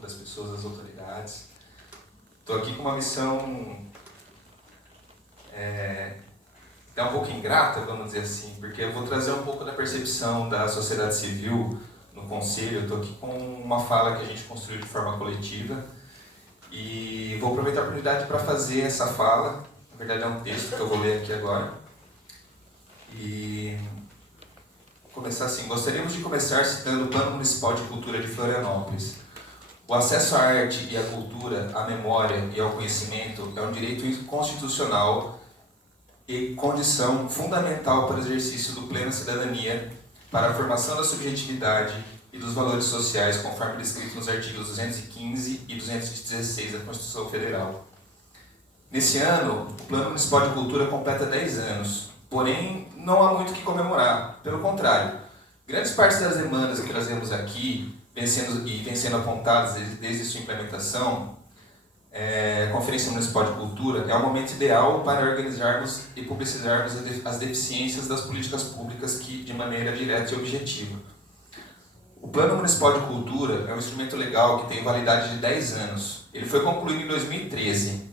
das pessoas, das autoridades. Estou aqui com uma missão até um pouco ingrata, vamos dizer assim, porque eu vou trazer um pouco da percepção da sociedade civil no Conselho. Eu estou aqui com uma fala que a gente construiu de forma coletiva e vou aproveitar a oportunidade para fazer essa fala. Na verdade é um texto que eu vou ler aqui agora. E vou começar assim: gostaríamos de começar citando o Plano Municipal de Cultura de Florianópolis. O acesso à arte e à cultura, à memória e ao conhecimento é um direito constitucional e condição fundamental para o exercício do plena cidadania, para a formação da subjetividade e dos valores sociais, conforme descrito nos artigos 215 e 216 da Constituição Federal. Nesse ano, o Plano Municipal de Cultura completa 10 anos, porém não há muito o que comemorar. Pelo contrário, grandes partes das demandas que trazemos aqui vêm sendo apontadas desde sua implementação. A Conferência Municipal de Cultura é o momento ideal para organizarmos e publicizarmos as deficiências das políticas públicas de maneira direta e objetiva. O Plano Municipal de Cultura é um instrumento legal que tem validade de 10 anos. Ele foi concluído em 2013,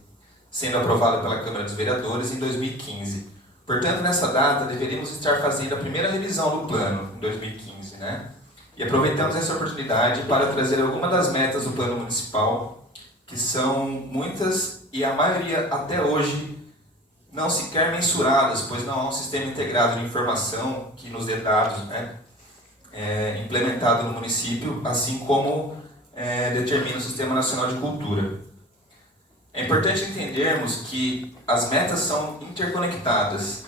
sendo aprovado pela Câmara dos Vereadores em 2015. Portanto, nessa data, deveríamos estar fazendo a primeira revisão do plano, em 2015, né? E aproveitamos essa oportunidade para trazer algumas das metas do Plano Municipal, que são muitas e a maioria até hoje não sequer mensuradas, pois não há um sistema integrado de informação que nos dê dados, né, implementado no município, assim como determina o Sistema Nacional de Cultura. É importante entendermos que as metas são interconectadas.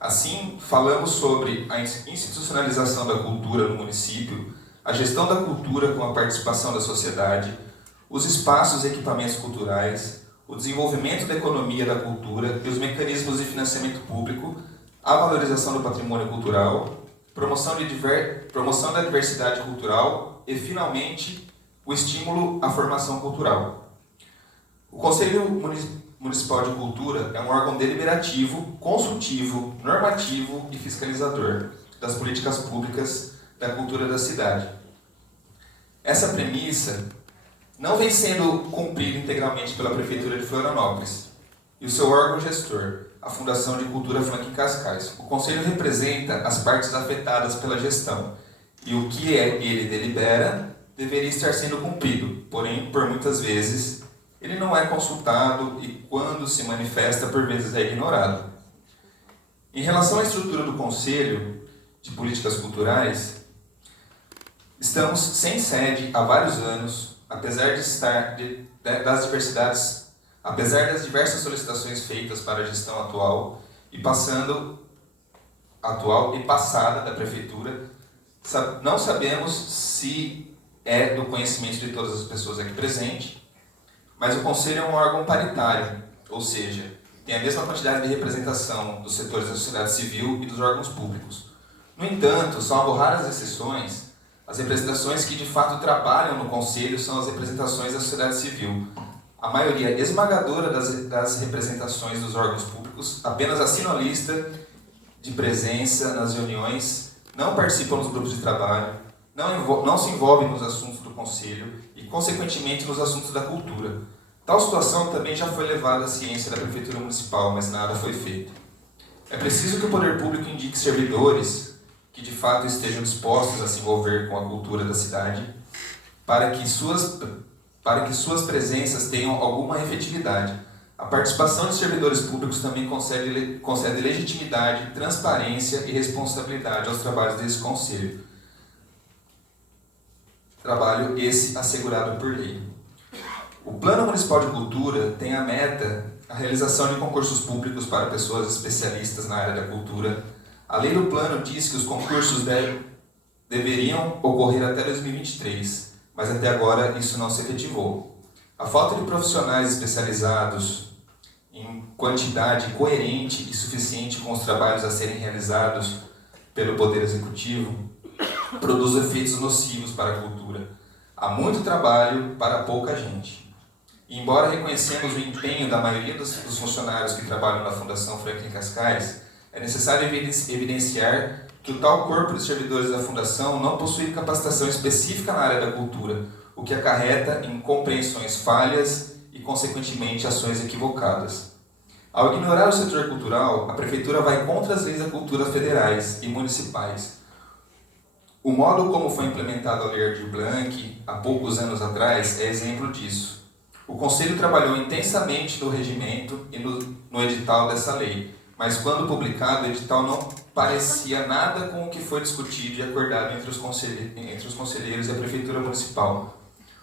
Assim, falamos sobre a institucionalização da cultura no município, a gestão da cultura com a participação da sociedade, os espaços e equipamentos culturais, o desenvolvimento da economia da cultura e os mecanismos de financiamento público, a valorização do patrimônio cultural, promoção da diversidade cultural e, finalmente, o estímulo à formação cultural. O Conselho Municipal de Cultura é um órgão deliberativo, consultivo, normativo e fiscalizador das políticas públicas da cultura da cidade. Essa premissa não vem sendo cumprida integralmente pela Prefeitura de Florianópolis e o seu órgão gestor, a Fundação de Cultura Franklin Cascais. O Conselho representa as partes afetadas pela gestão e o que ele delibera deveria estar sendo cumprido, porém, por muitas vezes, ele não é consultado e, quando se manifesta, por vezes é ignorado. Em relação à estrutura do Conselho de Políticas Culturais, estamos sem sede há vários anos, apesar das diversas solicitações feitas para a gestão atual e passada da Prefeitura. Não sabemos se é do conhecimento de todas as pessoas aqui presentes, mas o Conselho é um órgão paritário, ou seja, tem a mesma quantidade de representação dos setores da sociedade civil e dos órgãos públicos. No entanto, salvo raras exceções, as representações que de fato trabalham no Conselho são as representações da sociedade civil. A maioria esmagadora das representações dos órgãos públicos apenas assinam a lista de presença nas reuniões, não participam dos grupos de trabalho, não se envolvem nos assuntos do Conselho e, consequentemente, nos assuntos da cultura. Tal situação também já foi levada à ciência da Prefeitura Municipal, mas nada foi feito. É preciso que o poder público indique servidores que de fato estejam dispostos a se envolver com a cultura da cidade, para que suas presenças tenham alguma efetividade. A participação de servidores públicos também concede legitimidade, transparência e responsabilidade aos trabalhos desse Conselho. Trabalho esse assegurado por lei. O Plano Municipal de Cultura tem a meta a realização de concursos públicos para pessoas especialistas na área da cultura. A lei do plano diz que os concursos deveriam ocorrer até 2023, mas até agora isso não se efetivou. A falta de profissionais especializados em quantidade coerente e suficiente com os trabalhos a serem realizados pelo Poder Executivo produz efeitos nocivos para a cultura. Há muito trabalho para pouca gente. E, embora reconhecemos o empenho da maioria dos funcionários que trabalham na Fundação Franklin Cascais, é necessário evidenciar que o tal corpo de servidores da Fundação não possui capacitação específica na área da cultura, o que acarreta em compreensões falhas e, consequentemente, ações equivocadas. Ao ignorar o setor cultural, a Prefeitura vai contra as leis da cultura federais e municipais. O modo como foi implementada a Lei Aldir Blanc, há poucos anos atrás, é exemplo disso. O Conselho trabalhou intensamente no regimento e no edital dessa lei, mas quando publicado, o edital não parecia nada com o que foi discutido e acordado entre os conselheiros e a Prefeitura Municipal.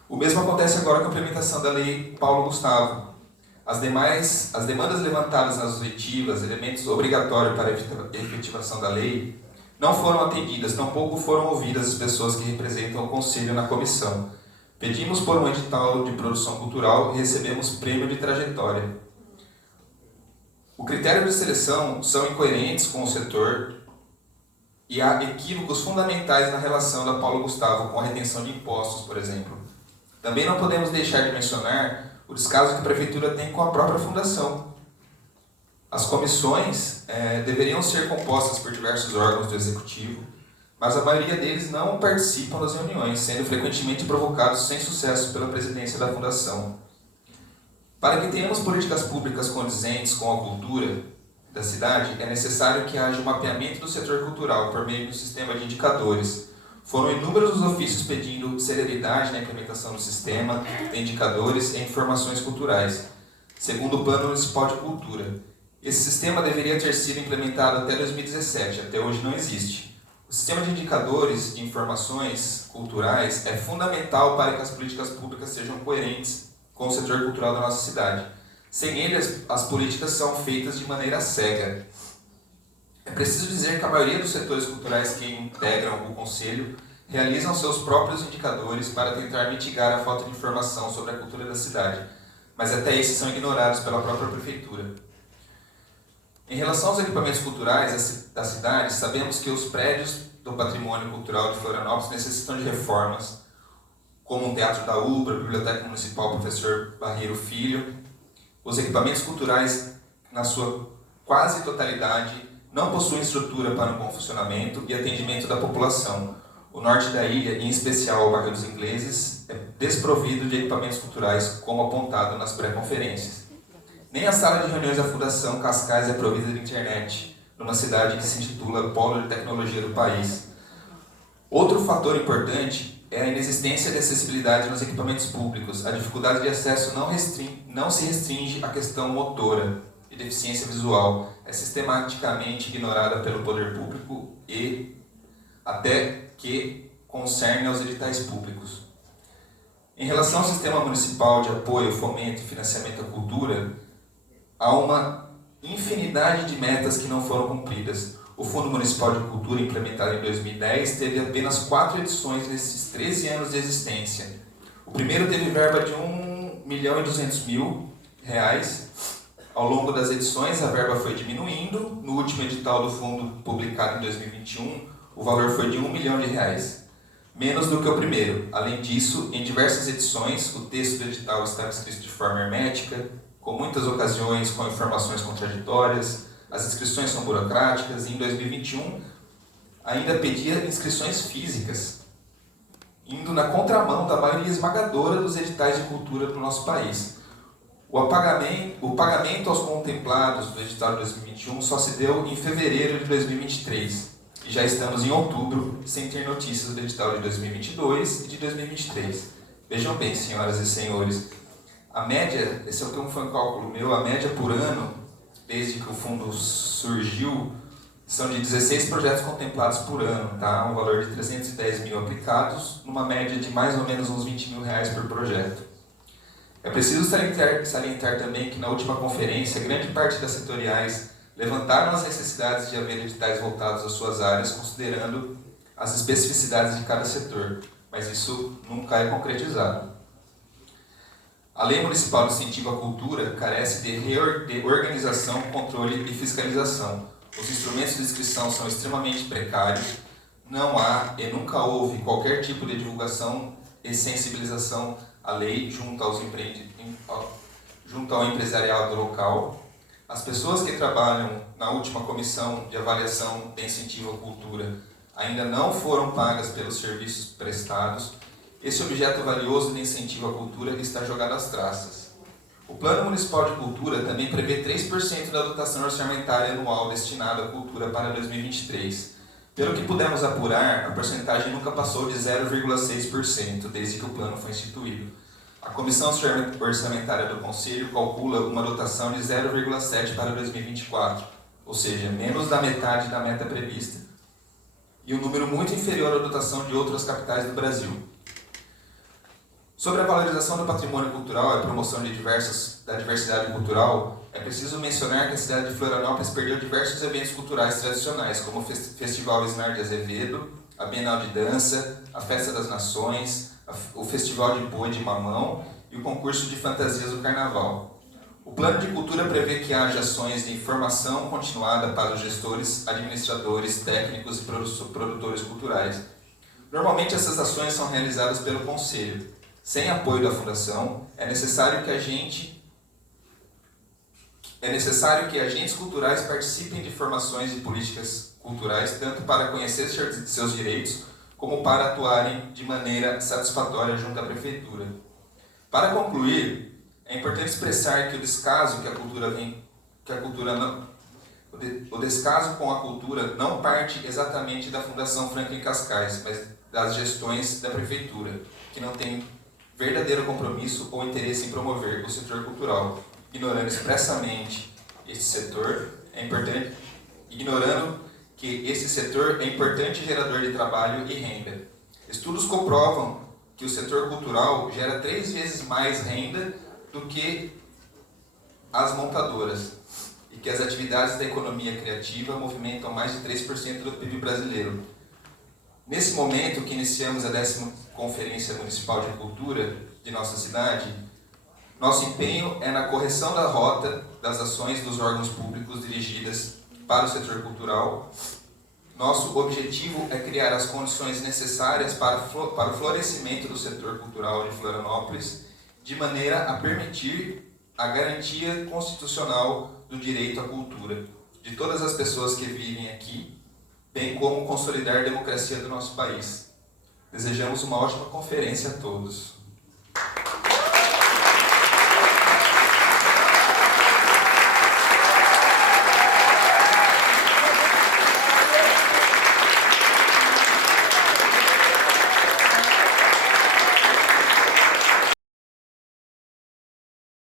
O mesmo acontece agora com a implementação da Lei Paulo Gustavo. As demandas levantadas nas oitivas, elementos obrigatórios para a efetivação da lei, não foram atendidas, tampouco foram ouvidas as pessoas que representam o Conselho na comissão. Pedimos por um edital de produção cultural e recebemos prêmio de trajetória. O critério de seleção são incoerentes com o setor e há equívocos fundamentais na relação da Paulo Gustavo com a retenção de impostos, por exemplo. Também não podemos deixar de mencionar o descaso que a Prefeitura tem com a própria Fundação. As comissões deveriam ser compostas por diversos órgãos do Executivo, mas a maioria deles não participam das reuniões, sendo frequentemente provocados sem sucesso pela presidência da Fundação. Para que tenhamos políticas públicas condizentes com a cultura da cidade, é necessário que haja um mapeamento do setor cultural por meio do sistema de indicadores. Foram inúmeros os ofícios pedindo celeridade na implementação do sistema de indicadores e informações culturais, segundo o Plano Municipal de Cultura. Esse sistema deveria ter sido implementado até 2017, até hoje não existe. O sistema de indicadores de informações culturais é fundamental para que as políticas públicas sejam coerentes com o setor cultural da nossa cidade. Sem ele, as políticas são feitas de maneira cega. É preciso dizer que a maioria dos setores culturais que integram o Conselho realizam seus próprios indicadores para tentar mitigar a falta de informação sobre a cultura da cidade, mas até esses são ignorados pela própria Prefeitura. Em relação aos equipamentos culturais da cidade, sabemos que os prédios do patrimônio cultural de Florianópolis necessitam de reformas, como o Teatro da Ubra, a Biblioteca Municipal Professor Barreiro Filho. Os equipamentos culturais, na sua quase totalidade, não possuem estrutura para um bom funcionamento e atendimento da população. O norte da ilha, em especial o bairro dos Ingleses, é desprovido de equipamentos culturais, como apontado nas pré-conferências. Nem a sala de reuniões da Fundação Cascais é provida de internet, numa cidade que se intitula Polo de Tecnologia do país. Outro fator importante é a inexistência de acessibilidade nos equipamentos públicos. A dificuldade de acesso não se restringe à questão motora e deficiência visual, é sistematicamente ignorada pelo poder público e até que concerne aos editais públicos. Em relação ao sistema municipal de apoio, fomento e financiamento à cultura, há uma infinidade de metas que não foram cumpridas. O Fundo Municipal de Cultura, implementado em 2010, teve apenas 4 edições nesses 13 anos de existência. O primeiro teve verba de R$1.200.000. Ao longo das edições, a verba foi diminuindo. No último edital do fundo, publicado em 2021, o valor foi de R$1 milhão, menos do que o primeiro. Além disso, em diversas edições, o texto do edital estava escrito de forma hermética, com muitas ocasiões com informações contraditórias, as inscrições são burocráticas, e em 2021 ainda pedia inscrições físicas, indo na contramão da maioria esmagadora dos editais de cultura do nosso país. O pagamento aos contemplados do edital de 2021 só se deu em fevereiro de 2023, e já estamos em outubro, sem ter notícias do edital de 2022 e de 2023. Vejam bem, senhoras e senhores, a média, esse foi um cálculo meu, a média por ano, desde que o fundo surgiu, são de 16 projetos contemplados por ano, tá? Um valor de 310 mil aplicados, numa média de mais ou menos uns R$20 mil por projeto. É preciso salientar também que na última conferência, grande parte das setoriais levantaram as necessidades de haver editais voltados às suas áreas, considerando as especificidades de cada setor, mas isso nunca é concretizado. A Lei Municipal de Incentivo à Cultura carece de organização, controle e fiscalização. Os instrumentos de inscrição são extremamente precários, não há e nunca houve qualquer tipo de divulgação e sensibilização à lei junto ao empresariado local. As pessoas que trabalham na última comissão de avaliação de incentivo à cultura ainda não foram pagas pelos serviços prestados Esse objeto valioso de incentivo à cultura está jogado às traças. O Plano Municipal de Cultura também prevê 3% da dotação orçamentária anual destinada à cultura para 2023. Pelo que pudemos apurar, a porcentagem nunca passou de 0,6% desde que o plano foi instituído. A Comissão Orçamentária do Conselho calcula uma dotação de 0,7% para 2024, ou seja, menos da metade da meta prevista, e um número muito inferior à dotação de outras capitais do Brasil. Sobre a valorização do patrimônio cultural e a promoção da diversidade cultural, é preciso mencionar que a cidade de Florianópolis perdeu diversos eventos culturais tradicionais, como o Festival Isnar de Azevedo, a Bienal de Dança, a Festa das Nações, o Festival de Boi de Mamão e o concurso de fantasias do Carnaval. O Plano de Cultura prevê que haja ações de informação continuada para os gestores, administradores, técnicos e produtores culturais. Normalmente essas ações são realizadas pelo Conselho. Sem apoio da Fundação, é necessário que agentes culturais participem de formações de políticas culturais, tanto para conhecer seus direitos, como para atuarem de maneira satisfatória junto à Prefeitura. Para concluir, é importante expressar que o descaso com a cultura não parte exatamente da Fundação Franklin Cascais, mas das gestões da Prefeitura, que não tem verdadeiro compromisso ou interesse em promover o setor cultural, ignorando expressamente ignorando que esse setor é importante gerador de trabalho e renda. Estudos comprovam que o setor cultural gera 3 vezes mais renda do que as montadoras e que as atividades da economia criativa movimentam mais de 3% do PIB brasileiro. Nesse momento que iniciamos a 10ª Conferência Municipal de Cultura de nossa cidade, nosso empenho é na correção da rota das ações dos órgãos públicos dirigidas para o setor cultural. Nosso objetivo é criar as condições necessárias para o florescimento do setor cultural de Florianópolis, de maneira a permitir a garantia constitucional do direito à cultura de todas as pessoas que vivem aqui, bem como consolidar a democracia do nosso país. Desejamos uma ótima conferência a todos.